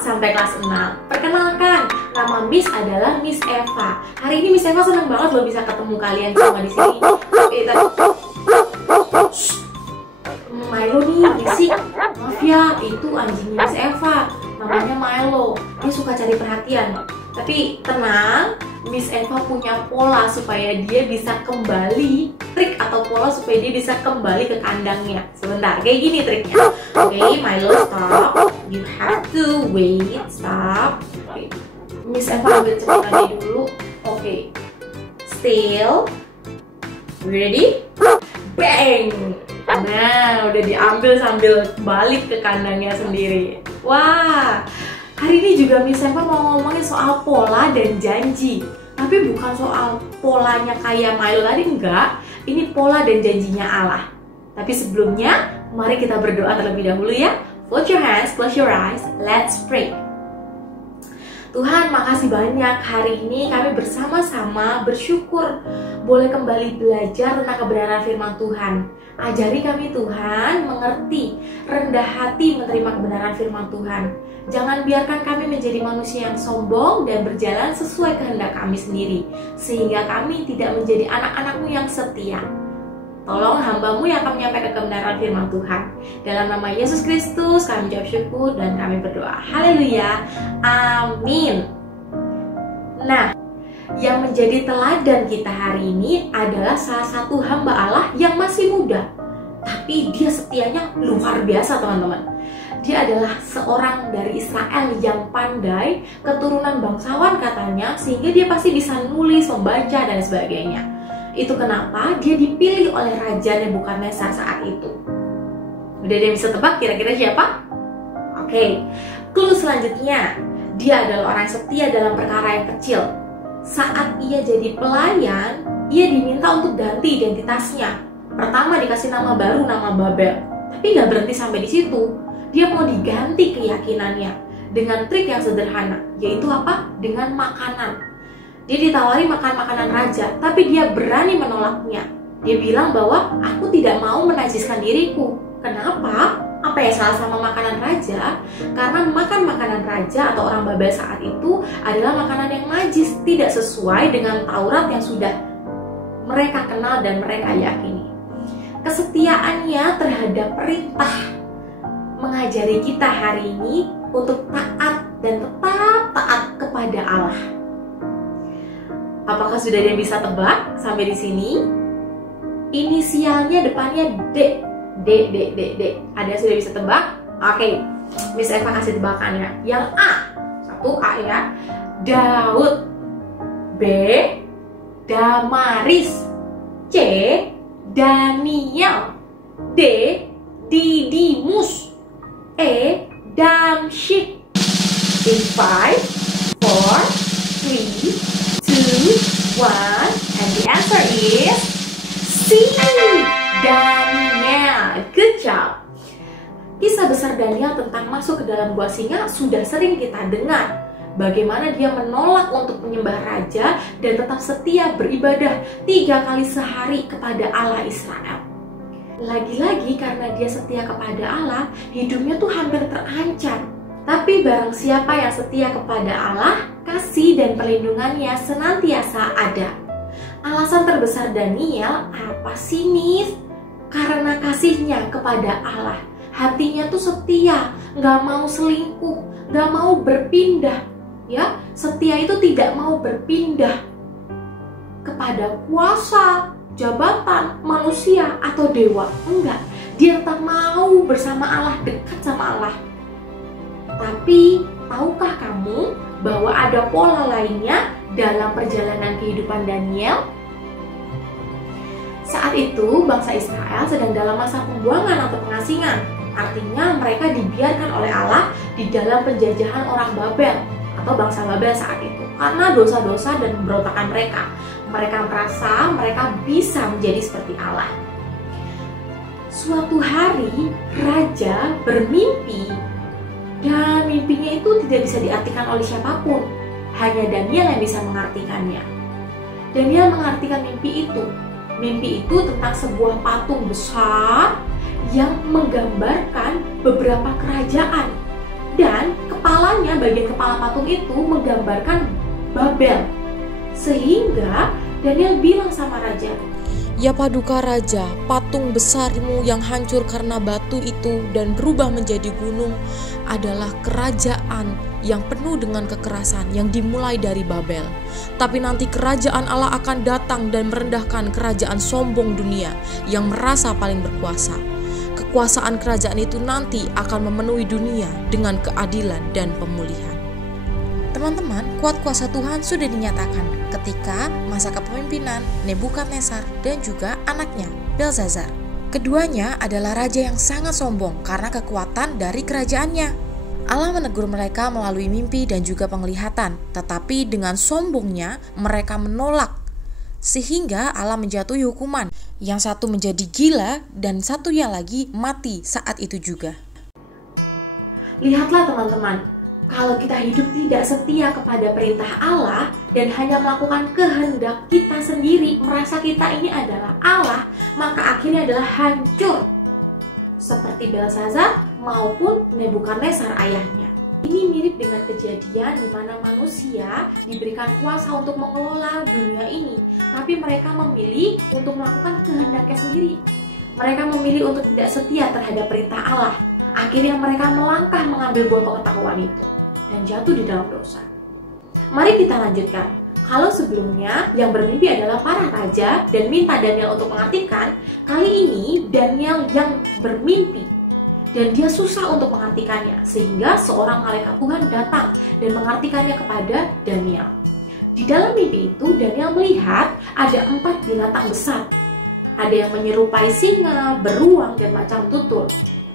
sampai kelas 6. Perkenalkan, nama Miss adalah Miss Eva. Hari ini Miss Eva senang banget loh bisa ketemu kalian semua di sini. Milo nih berisik. Maaf ya, itu anjingnya Miss Eva. Namanya Milo. Dia suka cari perhatian. Tapi tenang, Miss Eva punya pola supaya dia bisa kembali, trik atau pola supaya dia bisa kembali ke kandangnya. Sebentar, kayak gini triknya. Oke, Milo stop. You have to wait, stop. Okay. Miss Eva ambil cepetannya dulu. Oke. Still. Ready? Bang! Nah, udah diambil sambil balik ke kandangnya sendiri. Wah, hari ini juga Miss Eva mau ngomongin soal pola dan janji. Tapi bukan soal polanya kayak Milo tadi, enggak. Ini pola dan janjinya Allah. Tapi sebelumnya, mari kita berdoa terlebih dahulu ya. Fold your hands, close your eyes, let's pray. Tuhan, makasih banyak hari ini kami bersama-sama bersyukur boleh kembali belajar tentang kebenaran firman Tuhan. Ajari kami Tuhan mengerti, rendah hati menerima kebenaran firman Tuhan. Jangan biarkan kami menjadi manusia yang sombong dan berjalan sesuai kehendak kami sendiri, sehingga kami tidak menjadi anak-anak-Mu yang setia. Tolong hamba-Mu yang akan menyampaikan kebenaran firman Tuhan. Dalam nama Yesus Kristus kami ucap syukur dan kami berdoa. Haleluya. Amin. Nah, yang menjadi teladan kita hari ini adalah salah satu hamba Allah yang masih muda. Tapi dia setianya luar biasa teman-teman. Dia adalah seorang dari Israel yang pandai, keturunan bangsawan katanya, sehingga dia pasti bisa nulis, membaca, dan sebagainya. Itu kenapa dia dipilih oleh Raja Nebukadnezar saat itu. Udah dia bisa tebak kira-kira siapa? Oke, clue selanjutnya, dia adalah orang setia dalam perkara yang kecil. Saat ia jadi pelayan, ia diminta untuk ganti identitasnya. Pertama dikasih nama baru, nama Babel. Tapi gak berhenti sampai di situ. Dia mau diganti keyakinannya dengan trik yang sederhana, yaitu apa? Dengan makanan. Dia ditawari makan makanan raja, tapi dia berani menolaknya. Dia bilang bahwa aku tidak mau menajiskan diriku. Kenapa? Apa ya salah sama makanan raja? Karena makan makanan raja atau orang Babel saat itu adalah makanan yang najis, tidak sesuai dengan Taurat yang sudah mereka kenal dan mereka yakini. Kesetiaannya terhadap perintah mengajari kita hari ini untuk taat dan tetap taat kepada Allah. Apakah sudah ada yang bisa tebak sampai di sini? Inisialnya depannya D. D. Ada yang sudah bisa tebak? Oke, Miss Eva kasih tebakannya. Yang A, satu A ya. Daud. B, Damaris. C, Daniel. D, Didimus. E, Damsyik. In 5, 4, 3, 2, 1, and the answer is C, Daniel. Good job. Kisah besar Daniel tentang masuk ke dalam gua singa sudah sering kita dengar. Bagaimana dia menolak untuk menyembah raja dan tetap setia beribadah 3 kali sehari kepada Allah Israel. Lagi-lagi karena dia setia kepada Allah, hidupnya tuh hampir terancam. Tapi barang siapa yang setia kepada Allah, kasih dan perlindungannya senantiasa ada. Alasan terbesar Daniel apa sih, Miss? Karena kasihnya kepada Allah. Hatinya tuh setia, nggak mau selingkuh, nggak mau berpindah. Ya, setia itu tidak mau berpindah kepada kuasa, jabatan, manusia, atau dewa. Enggak, dia tetap mau bersama Allah, dekat sama Allah. Tapi, tahukah kamu bahwa ada pola lainnya dalam perjalanan kehidupan Daniel? Saat itu, bangsa Israel sedang dalam masa pembuangan atau pengasingan. Artinya mereka dibiarkan oleh Allah di dalam penjajahan orang Babel atau bangsa Babel saat itu. Karena dosa-dosa dan pemberontakan mereka. Mereka merasa mereka bisa menjadi seperti Allah. Suatu hari, raja bermimpi. Dan mimpinya itu tidak bisa diartikan oleh siapapun. Hanya Daniel yang bisa mengartikannya. Daniel mengartikan mimpi itu. Mimpi itu tentang sebuah patung besar yang menggambarkan beberapa kerajaan. Dan kepalanya, bagian kepala patung itu menggambarkan Babel. Sehingga Daniel bilang sama raja, "Ya paduka raja, patung besarmu yang hancur karena batu itu dan berubah menjadi gunung adalah kerajaan yang penuh dengan kekerasan yang dimulai dari Babel. Tapi nanti kerajaan Allah akan datang dan merendahkan kerajaan sombong dunia yang merasa paling berkuasa. Kekuasaan kerajaan itu nanti akan memenuhi dunia dengan keadilan dan pemulihan." Teman-teman, kuat kuasa Tuhan sudah dinyatakan ketika masa kepemimpinan Nebukadnezar dan juga anaknya Belzazar. Keduanya adalah raja yang sangat sombong karena kekuatan dari kerajaannya. Allah menegur mereka melalui mimpi dan juga penglihatan, tetapi dengan sombongnya mereka menolak. Sehingga Allah menjatuhi hukuman, yang satu menjadi gila dan satunya lagi mati saat itu juga. lihatlah teman-teman, kalau kita hidup tidak setia kepada perintah Allah dan hanya melakukan kehendak kita sendiri, merasa kita ini adalah Allah, maka akhirnya adalah hancur. Seperti Belzazar maupun Nebukadnezar ayahnya. Ini mirip dengan kejadian di mana manusia diberikan kuasa untuk mengelola dunia ini, tapi mereka memilih untuk melakukan kehendaknya sendiri. Mereka memilih untuk tidak setia terhadap perintah Allah. Akhirnya mereka melangkah mengambil buah pengetahuan itu dan jatuh di dalam dosa. Mari kita lanjutkan. Kalau sebelumnya yang bermimpi adalah para raja dan minta Daniel untuk mengartikan, kali ini Daniel yang bermimpi dan dia susah untuk mengartikannya, sehingga seorang malaikat Tuhan datang dan mengartikannya kepada Daniel. Di dalam mimpi itu Daniel melihat ada 4 binatang besar. Ada yang menyerupai singa, beruang, dan macan tutul.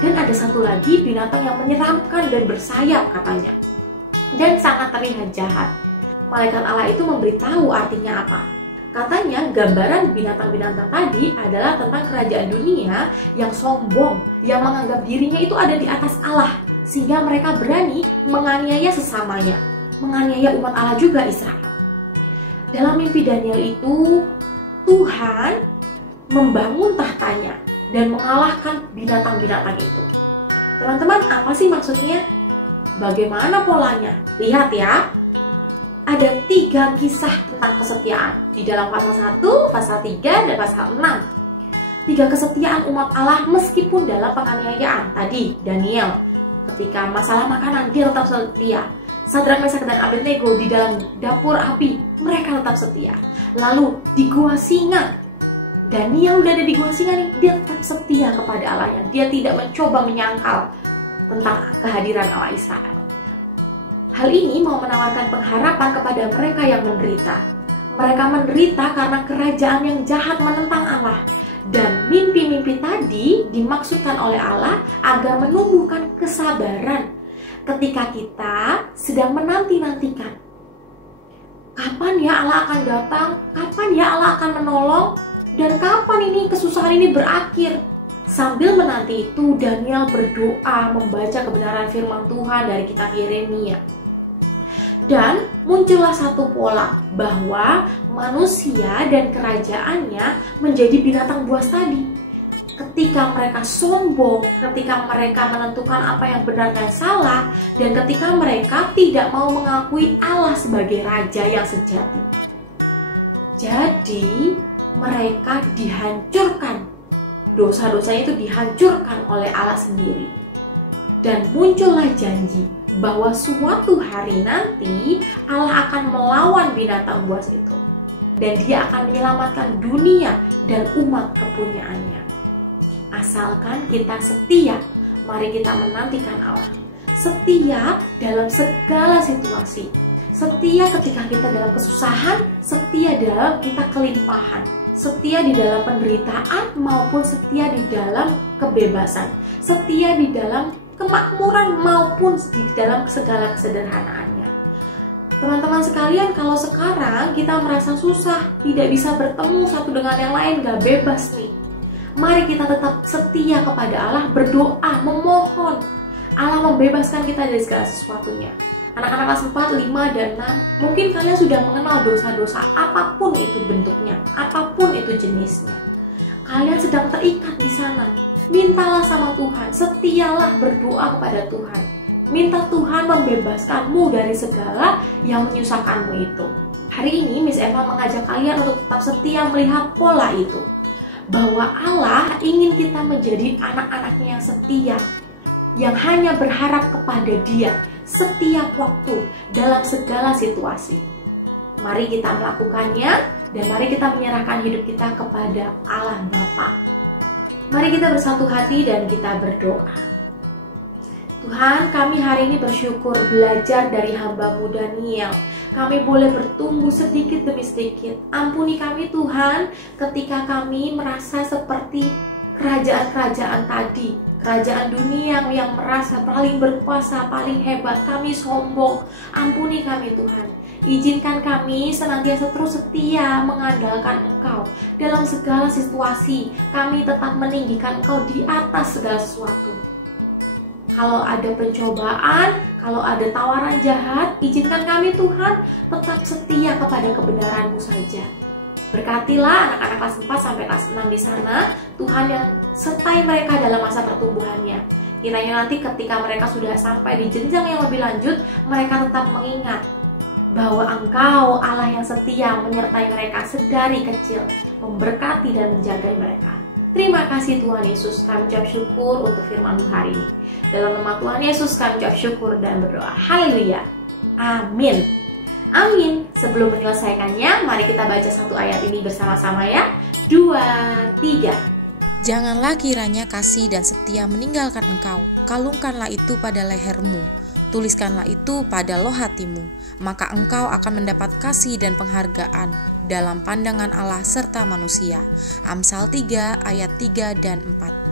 Dan ada satu lagi binatang yang menyeramkan dan bersayap katanya, dan sangat terlihat jahat. Malaikat Allah itu memberitahu artinya apa. Katanya gambaran binatang-binatang tadi adalah tentang kerajaan dunia yang sombong, yang menganggap dirinya itu ada di atas Allah, sehingga mereka berani menganiaya sesamanya, menganiaya umat Allah juga, Israel. Dalam mimpi Daniel itu, Tuhan membangun tahtanya dan mengalahkan binatang-binatang itu. Teman-teman, apa sih maksudnya? Bagaimana polanya? Lihat ya. Ada 3 kisah tentang kesetiaan di dalam pasal 1, pasal 3, dan pasal 6. 3 kesetiaan umat Allah meskipun dalam penganiayaan. Tadi Daniel, ketika masalah makanan dia tetap setia. Sadrak, Mesak, dan Abednego di dalam dapur api, mereka tetap setia. Lalu di gua singa, Daniel udah ada di gua singa nih, dia tetap setia kepada Allahnya. Dia tidak mencoba menyangkal tentang kehadiran Allah Israel. Hal ini mau menawarkan pengharapan kepada mereka yang menderita. Mereka menderita karena kerajaan yang jahat menentang Allah. Dan mimpi-mimpi tadi dimaksudkan oleh Allah agar menumbuhkan kesabaran ketika kita sedang menanti-nantikan. Kapan ya Allah akan datang? Kapan ya Allah akan menolong? Dan kapan ini kesusahan ini berakhir? Sambil menanti itu, Daniel berdoa membaca kebenaran firman Tuhan dari kitab Yeremia. Dan muncullah satu pola bahwa manusia dan kerajaannya menjadi binatang buas tadi. Ketika mereka sombong, ketika mereka menentukan apa yang benar dan salah, dan ketika mereka tidak mau mengakui Allah sebagai raja yang sejati. Jadi mereka dihancurkan. Dosa-dosanya itu dihancurkan oleh Allah sendiri. Dan muncullah janji bahwa suatu hari nanti Allah akan melawan binatang buas itu. Dan dia akan menyelamatkan dunia dan umat kepunyaannya. Asalkan kita setia, mari kita menantikan Allah. Setia dalam segala situasi. Setia ketika kita dalam kesusahan, setia dalam kita kelimpahan. Setia di dalam penderitaan maupun setia di dalam kebebasan. Setia di dalam kemakmuran maupun di dalam segala kesederhanaannya. Teman-teman sekalian, kalau sekarang kita merasa susah, tidak bisa bertemu satu dengan yang lain, gak bebas nih. Mari kita tetap setia kepada Allah, berdoa, memohon Allah membebaskan kita dari segala sesuatunya. Anak-anak kelas 4, 5, dan 6, mungkin kalian sudah mengenal dosa-dosa apapun itu bentuknya, apapun itu jenisnya. Kalian sedang terikat di sana. Mintalah sama Tuhan, setialah berdoa kepada Tuhan. Minta Tuhan membebaskanmu dari segala yang menyusahkanmu itu. Hari ini Miss Eva mengajak kalian untuk tetap setia melihat pola itu. Bahwa Allah ingin kita menjadi anak-anaknya yang setia, yang hanya berharap kepada Dia setiap waktu dalam segala situasi. Mari kita melakukannya dan mari kita menyerahkan hidup kita kepada Allah Bapa. Mari kita bersatu hati dan kita berdoa. Tuhan, kami hari ini bersyukur belajar dari hamba-Mu Daniel. Kami boleh bertumbuh sedikit demi sedikit. Ampuni kami Tuhan ketika kami merasa seperti kerajaan-kerajaan tadi, kerajaan dunia yang merasa paling berkuasa, paling hebat. Kami sombong. Ampuni kami Tuhan. Izinkan kami senantiasa terus setia mengandalkan Engkau dalam segala situasi. Kami tetap meninggikan Engkau di atas segala sesuatu. Kalau ada pencobaan, kalau ada tawaran jahat, izinkan kami Tuhan tetap setia kepada kebenaran-Mu saja. Berkatilah anak-anak kelas 4 sampai kelas 6 di sana, Tuhan yang sertai mereka dalam masa pertumbuhannya. Kiranya nanti ketika mereka sudah sampai di jenjang yang lebih lanjut, mereka tetap mengingat bahwa Engkau Allah yang setia menyertai mereka sedari kecil, memberkati dan menjaga mereka. Terima kasih Tuhan Yesus, kami ucap syukur untuk firman-Mu hari ini. Dalam nama Tuhan Yesus kami ucap syukur dan berdoa. Haleluya. Amin. Amin. Sebelum menyelesaikannya, mari kita baca satu ayat ini bersama-sama ya. 2, 3. Janganlah kiranya kasih dan setia meninggalkan engkau. Kalungkanlah itu pada lehermu. Tuliskanlah itu pada loh hatimu. Maka engkau akan mendapat kasih dan penghargaan dalam pandangan Allah serta manusia. Amsal 3 ayat 3 dan 4.